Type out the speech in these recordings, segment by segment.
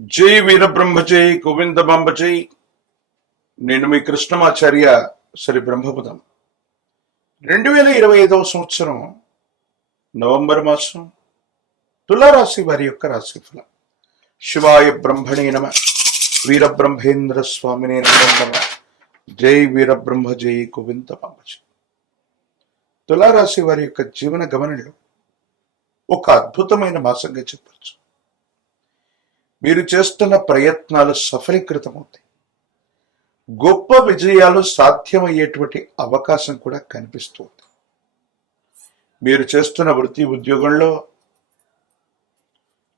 జై వీరబ్రహ్మ జై గోవిందమాంబ జై నేను మీ కృష్ణమాచార్య శ్రీ బ్రహ్మపదం రెండు వేల ఇరవై ఐదవ సంవత్సరం నవంబర్ మాసం తులారాశి వారి యొక్క రాశిఫలం. శివాయ బ్రహ్మణే నమ వీరబ్రహ్మేంద్ర స్వామినే నమ జై వీరబ్రహ్మ జై గోవిందమాంబ జై తులారాశి వారి యొక్క జీవన గమనంలో ఒక అద్భుతమైన మాసంగా చెప్పచ్చు. మీరు చేస్తున్న ప్రయత్నాలు సఫలీకృతమవుతాయి. గొప్ప విజయాలు సాధ్యమయ్యేటువంటి అవకాశం కూడా కనిపిస్తుంది. మీరు చేస్తున్న వృత్తి ఉద్యోగంలో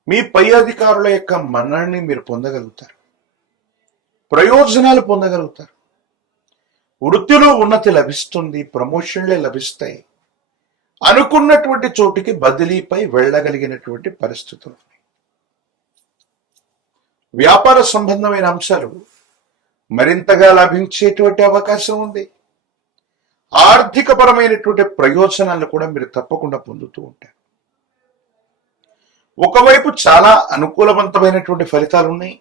మీ పై అధికారుల యొక్క మన్నని మీరు పొందగలుగుతారు. ప్రయోజనాలు పొందగలుగుతారు. వృత్తిలో ఉన్నతి లభిస్తుంది ప్రమోషన్లే లభిస్తాయి. అనుకున్నటువంటి చోటికి బదిలీపై వెళ్ళగలిగినటువంటి పరిస్థితులు. వ్యాపార సంబంధమైన అంశాలు మరింతగా లభించేటువంటి అవకాశం ఉంది. ఆర్థికపరమైనటువంటి ప్రయోజనాలు కూడా మీరు తప్పకుండా పొందుతూ ఉంటారు. ఒకవైపు చాలా అనుకూలవంతమైనటువంటి ఫలితాలు ఉన్నాయి.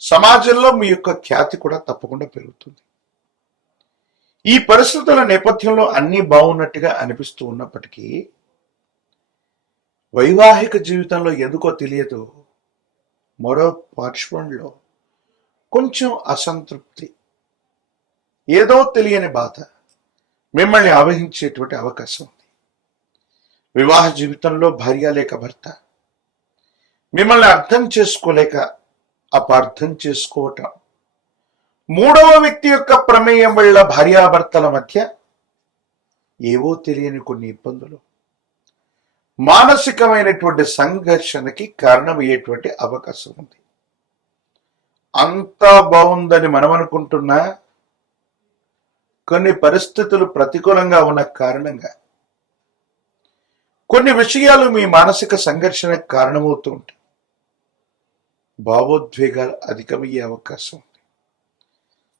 సమాజంలో మీ యొక్క ఖ్యాతి కూడా తప్పకుండా పెరుగుతుంది. ఈ పరిస్థితుల నేపథ్యంలో అన్నీ బాగున్నట్టుగా అనిపిస్తూ ఉన్నప్పటికీ వైవాహిక జీవితంలో ఎందుకో తెలియదు. మరో పార్శ్వంలో కొంచెం అసంతృప్తి ఏదో తెలియని బాధ మిమ్మల్ని ఆవహించేటువంటి అవకాశం ఉంది. వివాహ జీవితంలో భార్య లేక భర్త మిమ్మల్ని అర్థం చేసుకోలేక అపార్థం చేసుకోవటం మూడవ వ్యక్తి యొక్క ప్రమేయం వల్ల భార్యాభర్తల మధ్య ఏవో తెలియని కొన్ని ఇబ్బందులు. మానసికమైనటువంటి సంఘర్షణకి కారణమయ్యేటువంటి అవకాశం ఉంది. అంతా బాగుందని మనం అనుకుంటున్నా కొన్ని పరిస్థితులు ప్రతికూలంగా ఉన్న కారణంగా. కొన్ని విషయాలు మీ మానసిక సంఘర్షణకు కారణమవుతూ ఉంటాయి. భావోద్వేగాలు అధికమయ్యే అవకాశం ఉంది.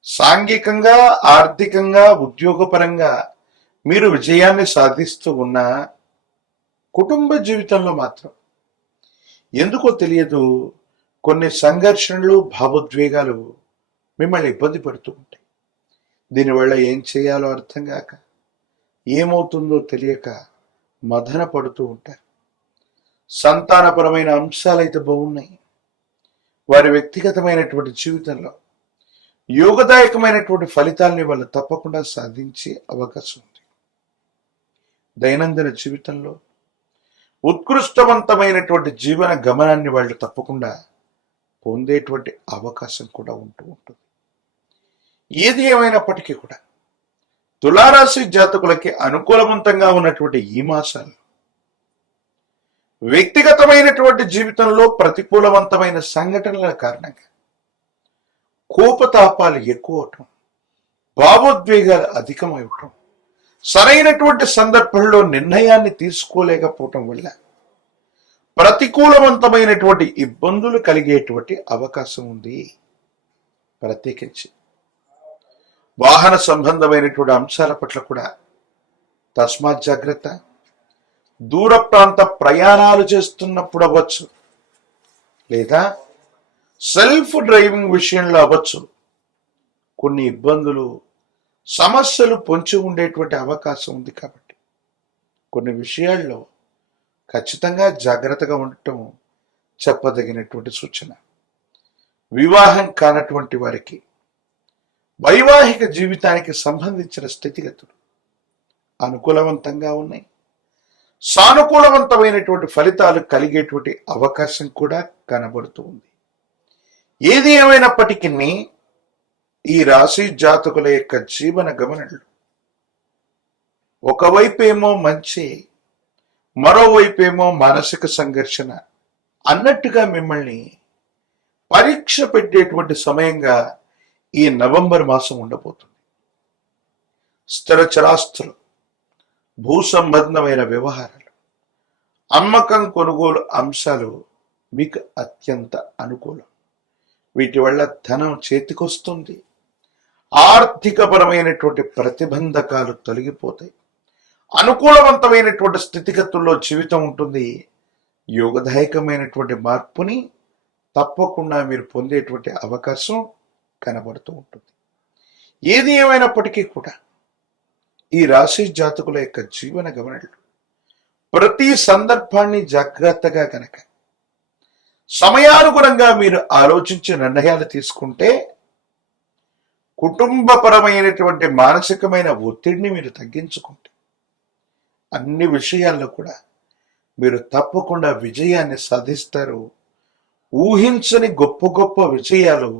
సాంఘికంగా ఆర్థికంగా ఉద్యోగపరంగా మీరు విజయాన్ని సాధిస్తూ ఉన్నా కుటుంబ జీవితంలో మాత్రం. ఎందుకో తెలియదు కొన్ని సంఘర్షణలు భావోద్వేగాలు మిమ్మల్ని ఇబ్బంది పెడుతూ ఉంటాయి. దీనివల్ల ఏం చేయాలో అర్థం కాక ఏమవుతుందో తెలియక మదన పడుతూ ఉంటారు. సంతానపరమైన అంశాలైతే బాగున్నాయి. వారి వ్యక్తిగతమైనటువంటి జీవితంలో యోగదాయకమైనటువంటి ఫలితాలని వాళ్ళు తప్పకుండా సాధించే అవకాశం ఉంది. దైనందిన జీవితంలో ఉత్కృష్టవంతమైనటువంటి జీవన గమనాన్ని వాళ్ళు తప్పకుండా పొందేటువంటి అవకాశం కూడా ఉంటూ ఉంటుంది. ఏది ఏమైనప్పటికీ కూడా తులారాశి జాతకులకి అనుకూలవంతంగా ఉన్నటువంటి ఈ మాసాలు వ్యక్తిగతమైనటువంటి జీవితంలో ప్రతికూలవంతమైన సంఘటనల కారణంగా కోపతాపాలు ఎక్కువ అవటం భావోద్వేగాలు అధికమవటం సరైనటువంటి సందర్భంలో నిర్ణయాన్ని తీసుకోలేకపోవటం వల్ల ప్రతికూలవంతమైనటువంటి ఇబ్బందులు కలిగేటువంటి అవకాశం ఉంది. ప్రత్యేకించి వాహన సంబంధమైనటువంటి అంశాల పట్ల కూడా తస్మాత్ జాగ్రత్త. దూర ప్రాంత ప్రయాణాలు చేస్తున్నప్పుడు అవ్వచ్చు. లేదా సెల్ఫ్ డ్రైవింగ్ విషయంలో అవ్వచ్చు. కొన్ని ఇబ్బందులు సమస్యలు పొంచి ఉండేటువంటి అవకాశం ఉంది కాబట్టి. కొన్ని విషయాల్లో ఖచ్చితంగా జాగ్రత్తగా ఉండటం చెప్పదగినటువంటి సూచన. వివాహం కానటువంటి వారికి వైవాహిక జీవితానికి సంబంధించిన స్థితిగతులు అనుకూలవంతంగా ఉన్నాయి. సానుకూలవంతమైనటువంటి ఫలితాలు కలిగేటువంటి అవకాశం కూడా కనబడుతూ ఉంది. ఏది ఏమైనప్పటికీ ఈ రాశి జాతకుల యొక్క జీవన గమనలు. ఒకవైపేమో మంచి మరోవైపేమో మానసిక సంఘర్షణ అన్నట్టుగా మిమ్మల్ని పరీక్ష పెట్టేటువంటి సమయంగా ఈ నవంబర్ మాసం ఉండబోతుంది. స్థిర చరాస్తులు భూ సంబంధమైన వ్యవహారాలు అమ్మకం కొనుగోలు అంశాలు మీకు అత్యంత అనుకూలం. వీటి వల్ల ధనం చేతికొస్తుంది. ఆర్థికపరమైనటువంటి ప్రతిబంధకాలు తొలగిపోతాయి. అనుకూలవంతమైనటువంటి స్థితిగతుల్లో జీవితం ఉంటుంది. యోగదాయకమైనటువంటి మార్పుని తప్పకుండా మీరు పొందేటువంటి అవకాశం కనబడుతూ ఉంటుంది. ఏది ఏమైనప్పటికీ కూడా ఈ రాశి జాతకుల యొక్క జీవన గమనలు ప్రతి సందర్భాన్ని జాగ్రత్తగా కనుక సమయానుగుణంగా మీరు ఆలోచించి నిర్ణయాలు తీసుకుంటే కుటుంబపరమైనటువంటి మానసికమైన ఒత్తిడిని మీరు తగ్గించుకుంటే అన్ని విషయాల్లో కూడా మీరు తప్పకుండా విజయాన్ని సాధిస్తారు. ఊహించని గొప్ప గొప్ప విజయాలు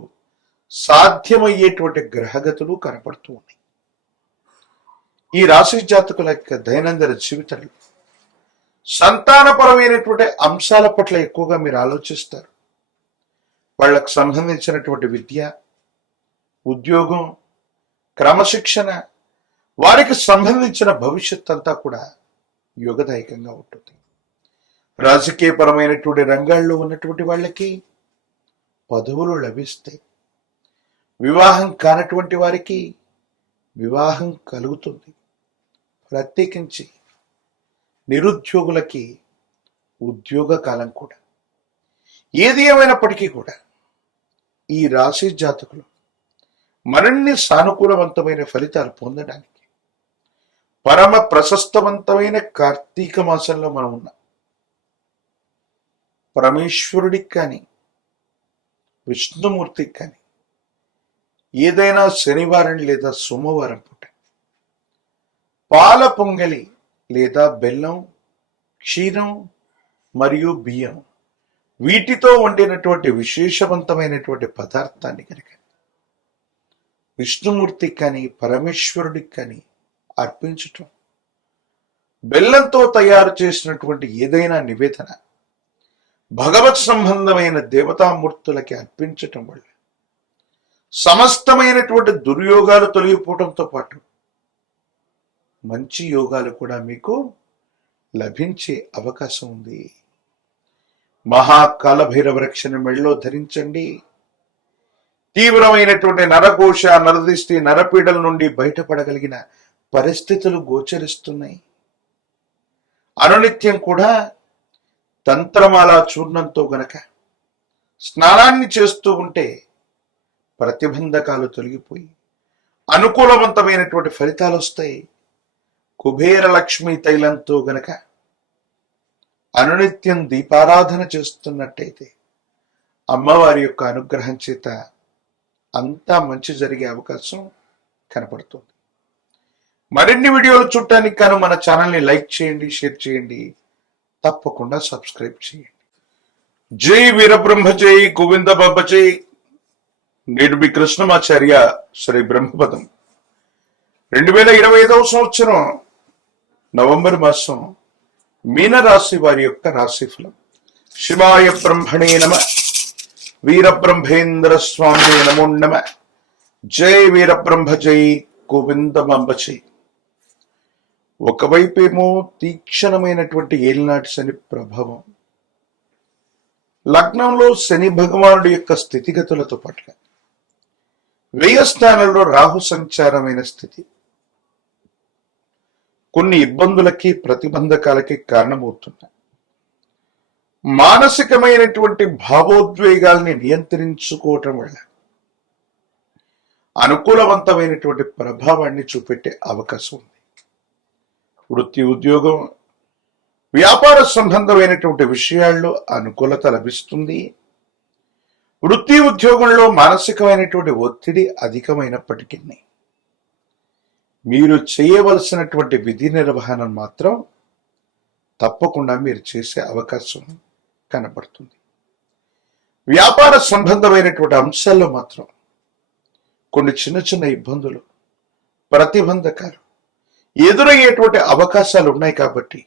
సాధ్యమయ్యేటువంటి గ్రహగతులు కనపడుతూ ఉన్నాయి. ఈ రాశి జాతకుల యొక్క దైనందిన జీవితంలో సంతానపరమైనటువంటి అంశాల పట్ల ఎక్కువగా మీరు ఆలోచిస్తారు. వాళ్ళకు సంబంధించినటువంటి విద్య ఉద్యోగం క్రమశిక్షణ వారికి సంబంధించిన భవిష్యత్ అంతా కూడా యుగదాయకంగా ఉంటుంది. రాజకీయపరమైనటువంటి రంగాల్లో ఉన్నటువంటి వాళ్ళకి పదవులు లభిస్తాయి వివాహం కానటువంటి వారికి వివాహం కలుగుతుంది. ప్రత్యేకించి నిరుద్యోగులకి ఉద్యోగ కాలం కూడా. ఏది ఏమైనప్పటికీ కూడా ఈ రాశి జాతకులు మరిన్ని సానుకూలవంతమైన ఫలితాలు పొందడానికి పరమ ప్రశస్తవంతమైన కార్తీక మాసంలో మనం ఉన్నాం. పరమేశ్వరుడికి కానీ విష్ణుమూర్తికి కానీ ఏదైనా శనివారం లేదా సోమవారం పూట పాల పొంగలి లేదా బెల్లం క్షీరం మరియు బియ్యం వీటితో వండినటువంటి విశేషవంతమైనటువంటి పదార్థాన్ని కనుక విష్ణుమూర్తికి కానీ పరమేశ్వరుడికి కానీ అర్పించటం. బెల్లంతో తయారు చేసినటువంటి ఏదైనా నివేదన భగవత్ సంబంధమైన దేవతామూర్తులకి అర్పించటం వల్ల సమస్తమైనటువంటి దుర్యోగాలు తొలగిపోవడంతో పాటు మంచి యోగాలు కూడా మీకు లభించే అవకాశం ఉంది. మహాకాల భైరవ రక్షణ మెళ్ళలో ధరించండి. తీవ్రమైనటువంటి నరకోశ నరదిష్టి నరపీడల నుండి బయటపడగలిగిన పరిస్థితులు గోచరిస్తున్నాయి. అనునిత్యం కూడా తంత్రమాల చూర్ణంతో గనక స్నానాన్ని చేస్తూ ఉంటే ప్రతిబంధకాలు తొలగిపోయి అనుకూలవంతమైనటువంటి ఫలితాలు వస్తాయి. కుబేర లక్ష్మి తైలంతో గనక అనునిత్యం దీపారాధన చేస్తున్నట్టయితే అమ్మవారి యొక్క అనుగ్రహం చేత అంతా మంచి జరిగే అవకాశం కనపడుతుంది. మరిన్ని వీడియోలు చూడటానికి కాను మన ఛానల్ని లైక్ చేయండి షేర్ చేయండి. తప్పకుండా సబ్స్క్రైబ్ చేయండి. జై వీరబ్రహ్మ జై గోవింద బాబ జై. నేడు మీ కృష్ణమాచార్య శ్రీ బ్రహ్మపదం. రెండు వేల ఇరవై ఐదవ సంవత్సరం నవంబర్ మాసం మీనరాశి వారి యొక్క రాశిఫలం. శివాయ బ్రహ్మణే నమ. వీరబ్రహ్మేంద్ర స్వామి నమో నమ. జై వీరబ్రహ్మ జై గోవిందమంబ జై ఒకవైపేమో తీక్షణమైనటువంటి ఏలినాటి శని ప్రభావం. లగ్నంలో శని భగవానుడి యొక్క స్థితిగతులతో పట్ల వ్యయస్థానంలో రాహు సంచారమైన స్థితి. కొన్ని ఇబ్బందులకి ప్రతిబంధకాలకి కారణమవుతున్నాయి. మానసికమైనటువంటి భావోద్వేగాల్ని నియంత్రించుకోవటం వల్ల అనుకూలవంతమైనటువంటి ప్రభావాన్ని చూపెట్టే అవకాశం ఉంది. వృత్తి ఉద్యోగం వ్యాపార సంబంధమైనటువంటి విషయాల్లో అనుకూలత లభిస్తుంది. వృత్తి ఉద్యోగంలో మానసికమైనటువంటి ఒత్తిడి అధికమైనప్పటికీ మీరు చేయవలసినటువంటి విధి నిర్వహణ మాత్రం తప్పకుండా మీరు చేసే అవకాశం కనపడుతుంది. వ్యాపార సంబంధమైనటువంటి అంశాల్లో మాత్రం కొన్ని చిన్న చిన్న ఇబ్బందులు ప్రతిబంధకాలు ఎదురయ్యేటువంటి అవకాశాలు ఉన్నాయి కాబట్టి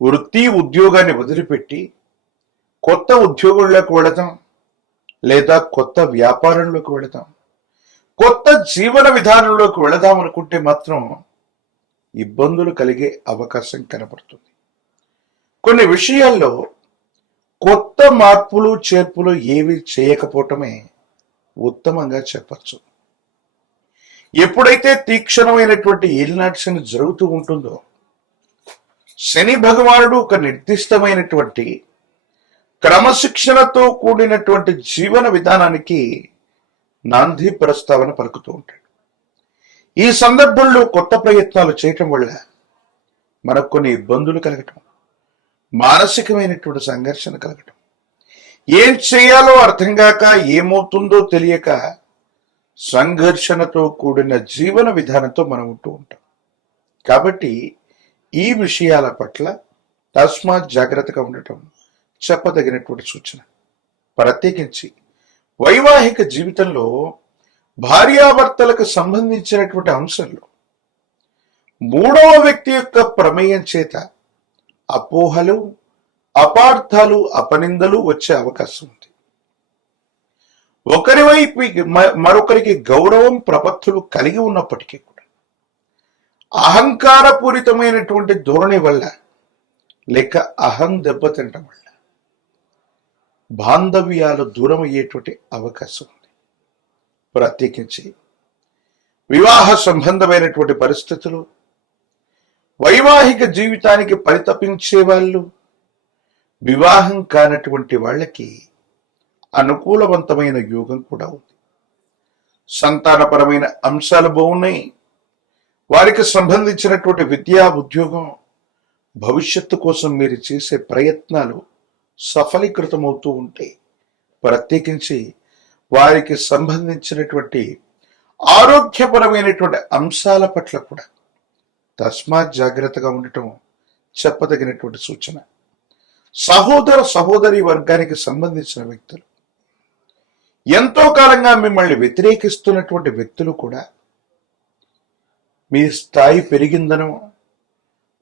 వృత్తి ఉద్యోగాన్ని వదిలిపెట్టి కొత్త ఉద్యోగంలోకి వెళదాం లేదా కొత్త వ్యాపారంలోకి వెళదాం కొత్త జీవన విధానంలోకి వెళదాం అనుకుంటే మాత్రం ఇబ్బందులు కలిగే అవకాశం కనబడుతుంది కొన్ని విషయాల్లో కొత్త మార్పులు చేర్పులు ఏవి చేయకపోవటమే ఉత్తమంగా చెప్పచ్చు. ఎప్పుడైతే తీక్షణమైనటువంటి ఏలినాటి జరుగుతూ ఉంటుందో శని భగవానుడు ఒక నిర్దిష్టమైనటువంటి క్రమశిక్షణతో కూడినటువంటి జీవన విధానానికి నాంది ప్రస్తావన పలుకుతూ ఉంటాడు. ఈ సందర్భంలో కొత్త ప్రయత్నాలు చేయటం వల్ల మనకు కొన్ని ఇబ్బందులు కలగటం మానసికమైనటువంటి సంఘర్షణ కలగటం. ఏం చేయాలో అర్థం కాక ఏమవుతుందో తెలియక సంఘర్షణతో కూడిన జీవన విధానంతో మనం ఉంటూ ఉంటాం. కాబట్టి ఈ విషయాల పట్ల తస్మాత్ జాగ్రత్తగా ఉండటం చెప్పదగినటువంటి సూచన. ప్రత్యేకించి వైవాహిక జీవితంలో భార్యాభర్తలకు సంబంధించినటువంటి అంశంలో మూడవ వ్యక్తి యొక్క ప్రమేయం చేత అపోహలు అపార్థాలు అపనిందలు వచ్చే అవకాశం ఉంది. ఒకరి వైపు మరొకరికి గౌరవం ప్రపత్తులు కలిగి ఉన్నప్పటికీ కూడా అహంకారపూరితమైనటువంటి ధోరణి వల్ల లేక అహం దెబ్బతింటం వల్ల బాంధవ్యాలు దూరం అయ్యేటువంటి అవకాశం ఉంది. ప్రత్యేకించి వివాహ సంబంధమైనటువంటి పరిస్థితులు వైవాహిక జీవితానికి పరితపించే వాళ్ళు వివాహం కానటువంటి వాళ్ళకి అనుకూలవంతమైన యోగం కూడా ఉంది. సంతానపరమైన అంశాలు బాగున్నాయి. వారికి సంబంధించినటువంటి విద్యా ఉద్యోగం భవిష్యత్తు కోసం మీరు చేసే ప్రయత్నాలు సఫలీకృతమవుతూ ఉంటే ప్రత్యేకించి వారికి సంబంధించినటువంటి ఆరోగ్యపరమైనటువంటి అంశాల పట్ల కూడా తస్మాత్ జాగ్రత్తగా ఉండటం చెప్పదగినటువంటి సూచన. సహోదర సహోదరి వర్గానికి సంబంధించిన వ్యక్తులు. ఎంతో కాలంగా మిమ్మల్ని వ్యతిరేకిస్తున్నటువంటి వ్యక్తులు కూడా మీ స్థాయి పెరిగిందనో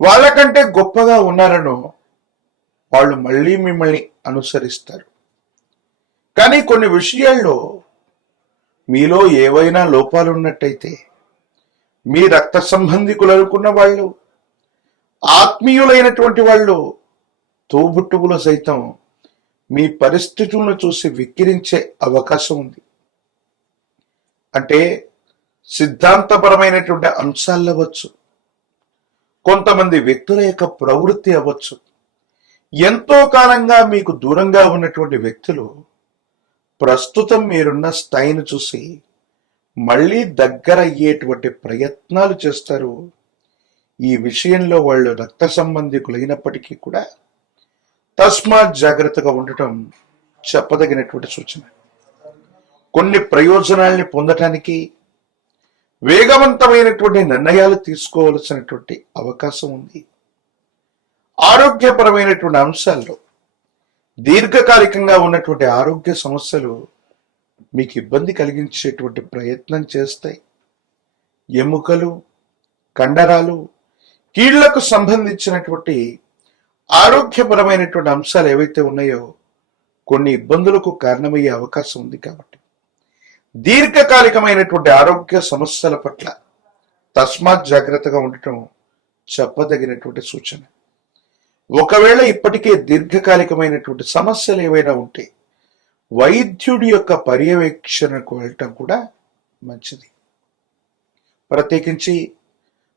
వాళ్ళకంటే గొప్పగా ఉన్నారనో వాళ్ళు మళ్ళీ మిమ్మల్ని అనుసరిస్తారు. కానీ కొన్ని విషయాల్లో మీలో ఏవైనా లోపాలు ఉన్నట్టయితే మీ రక్త సంబంధికులు అనుకున్న వాళ్ళు ఆత్మీయులైనటువంటి వాళ్ళు తోబుట్టువులు సైతం మీ పరిస్థితులను చూసి విక్కిరించే అవకాశం ఉంది. అంటే సిద్ధాంతపరమైనటువంటి అంశాలు అవ్వచ్చు కొంతమంది వ్యక్తుల యొక్క ప్రవృత్తి అవ్వచ్చు. ఎంతో కాలంగా మీకు దూరంగా ఉన్నటువంటి వ్యక్తులు ప్రస్తుతం మీరున్న స్థాయిని చూసి మళ్ళీ దగ్గర అయ్యేటువంటి ప్రయత్నాలు చేస్తారు. ఈ విషయంలో వాళ్ళు రక్త సంబంధికులైనప్పటికీ కూడా తస్మాత్ జాగ్రత్తగా ఉండటం చెప్పదగినటువంటి సూచన. కొన్ని ప్రయోజనాల్ని పొందటానికి వేగవంతమైనటువంటి నిర్ణయాలు తీసుకోవాల్సినటువంటి అవకాశం ఉంది. ఆరోగ్యపరమైనటువంటి అంశాల్లో దీర్ఘకాలికంగా ఉన్నటువంటి ఆరోగ్య సమస్యలు మీకు ఇబ్బంది కలిగించేటువంటి ప్రయత్నం చేస్తాయి. ఎముకలు కండరాలు కీళ్ళకు సంబంధించినటువంటి ఆరోగ్యపరమైనటువంటి అంశాలు ఏవైతే ఉన్నాయో కొన్ని ఇబ్బందులకు కారణమయ్యే అవకాశం ఉంది కాబట్టి. దీర్ఘకాలికమైనటువంటి ఆరోగ్య సమస్యల పట్ల తస్మాత్ జాగ్రత్తగా ఉండటం చెప్పదగినటువంటి సూచన. ఒకవేళ ఇప్పటికే దీర్ఘకాలికమైనటువంటి సమస్యలు ఏవైనా ఉంటే వైద్యుడి యొక్క పర్యవేక్షణకు వెళ్ళటం కూడా మంచిది. ప్రత్యేకించి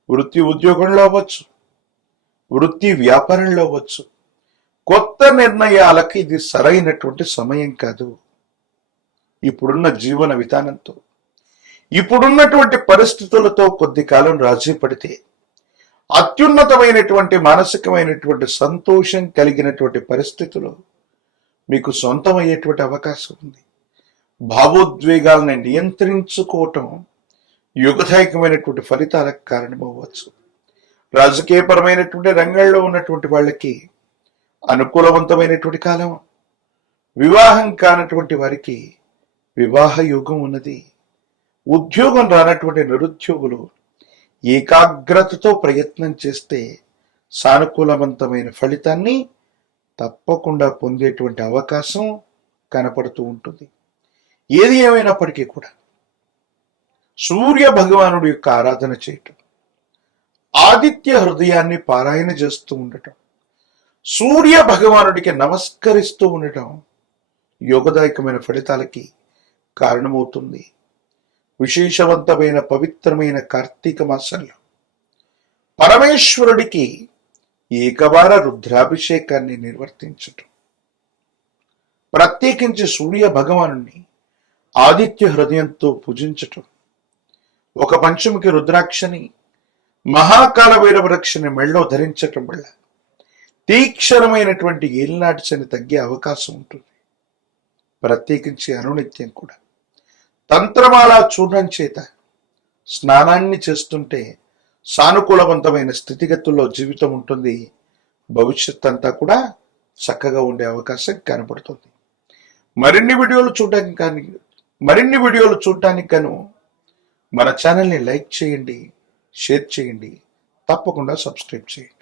వృత్తి ఉద్యోగంలో అవ్వచ్చు వృత్తి వ్యాపారంలో అవ్వచ్చు. కొత్త నిర్ణయాలకు ఇది సరైనటువంటి సమయం కాదు. ఇప్పుడున్న జీవన విధానంతో ఇప్పుడున్నటువంటి పరిస్థితులతో కొద్ది కాలం రాజీ పడితే అత్యున్నతమైనటువంటి మానసికమైనటువంటి సంతోషం కలిగినటువంటి పరిస్థితులు మీకు సొంతం అయ్యేటువంటి అవకాశం ఉంది. భావోద్వేగాలను నియంత్రించుకోవటం యుగదాయకమైనటువంటి ఫలితాలకు కారణమవ్వచ్చు రాజకీయపరమైనటువంటి రంగాల్లో ఉన్నటువంటి వాళ్ళకి అనుకూలవంతమైనటువంటి కాలం వివాహం కానటువంటి వారికి వివాహ యుగం ఉన్నది. ఉద్యోగం రానటువంటి నిరుద్యోగులు ఏకాగ్రతతో ప్రయత్నం చేస్తే సానుకూలవంతమైన ఫలితాన్ని తప్పకుండా పొందేటువంటి అవకాశం కనపడుతూ ఉంటుంది. ఏది ఏమైనప్పటికీ కూడా సూర్య భగవానుడి యొక్క ఆరాధన చేయటం ఆదిత్య హృదయాన్ని పారాయణ చేస్తూ ఉండటం సూర్య భగవానుడికి నమస్కరిస్తూ ఉండటం యోగదాయకమైన ఫలితాలకి కారణమవుతుంది. విశేషవంతమైన పవిత్రమైన కార్తీక మాసంలో పరమేశ్వరుడికి ఏకవార రుద్రాభిషేకాన్ని నిర్వర్తించటం. ప్రత్యేకించి సూర్య భగవాను ఆదిత్య హృదయంతో పూజించటం. ఒక పంచముఖి రుద్రాక్షని మహాకాల వృక్షని మెళ్ళో ధరించటం వల్ల తీక్షణమైనటువంటి ఏలినాటి శని తగ్గే అవకాశం ఉంటుంది. ప్రత్యేకించి అనునిత్యం కూడా. తంత్రమాల చూర్ణం చేత స్నానాన్ని చేస్తుంటే సానుకూలవంతమైన స్థితిగతుల్లో జీవితం ఉంటుంది. భవిష్యత్ అంతా కూడా చక్కగా ఉండే అవకాశం కనపడుతుంది. మరిన్ని వీడియోలు చూడడానికి కానీ మరిన్ని వీడియోలు చూడటానికి గాను మన ఛానల్ని లైక్ చేయండి షేర్ చేయండి. తప్పకుండా సబ్స్క్రైబ్ చేయండి.